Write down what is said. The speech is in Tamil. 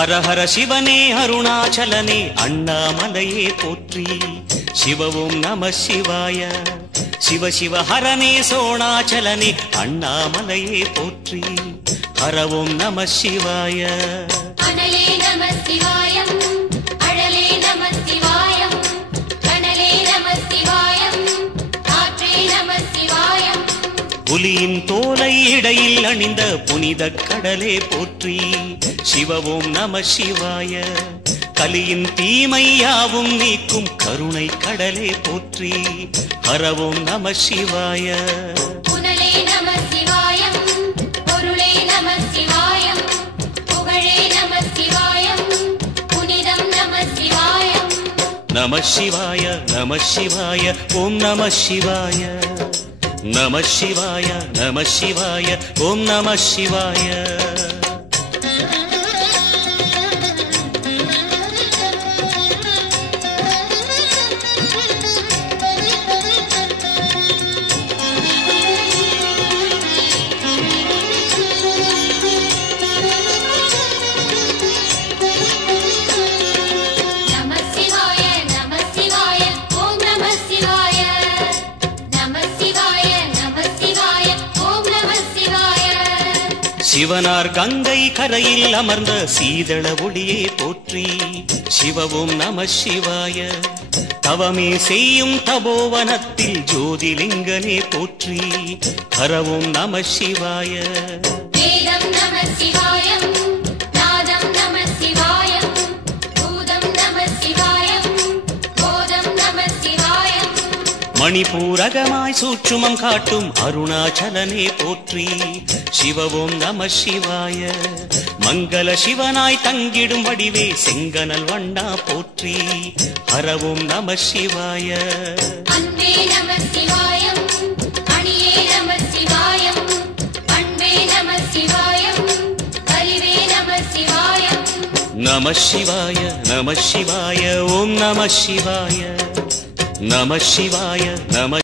ஹர ஹர சிவனே அருணாச்சலனே அண்ணாமலையே போற்றி சிவ ஓம் நம சிவாய சிவ சிவ ஹரனே சோணாச்சலனே அண்ணாமலையே போற்றி ஹர ஓம் நம சிவாய அனலே நம சிவாயம் அழலே நம சிவாயம் கனலே நம சிவாயம் காற்றே நம சிவாயம் புலியின் தோலை இடையில் அணிந்த புனித கடலே போற்றி சிவ ஓம் நம சிவாய கலியின் தீமையாவும் நீக்கும் கருணை கடலே போற்றி ஹர ஓம் நம சிவாய புனலே நம சிவாயம் பொருளே நம சிவாயம் புகழே நம சிவாயம் புனிதம் நம சிவாயம் நம சிவாய நம சிவாய ஓம் நம சிவாய நம சிவாய நம சிவாய ஓம் நம சிவாய சிவனார் கங்கை கரையில் அமர்ந்த சீதள ஒளியே போற்றி சிவ ஓம் நம சிவாய தவமே செய்யும் தபோவனத்தில் ஜோதிலிங்கனே போற்றி ஹர ஓம் நம சிவாய வேதம் நம சிவாயம் நாதம் நம சிவாயம் பூதம் நம சிவாயம் போதம் நம சிவாயம் மணிபூரகமாய் சூட்சுமம் காட்டும் அருணாச்சலனே போற்றி சிவ ஓம் நம சிவாய மங்கள சிவனாய் தங்கிடும் வடிவே செங்கனல் வண்ணா போற்றி ஹர ஓம் நம சிவாய அன்பே நம சிவாயம் அணியே நம சிவாயம் அன்பே நம சிவாயம் அறிவே நம சிவாயம் நம சிவாய நம சிவாய ஓம் நம சிவாய நம சிவாய நம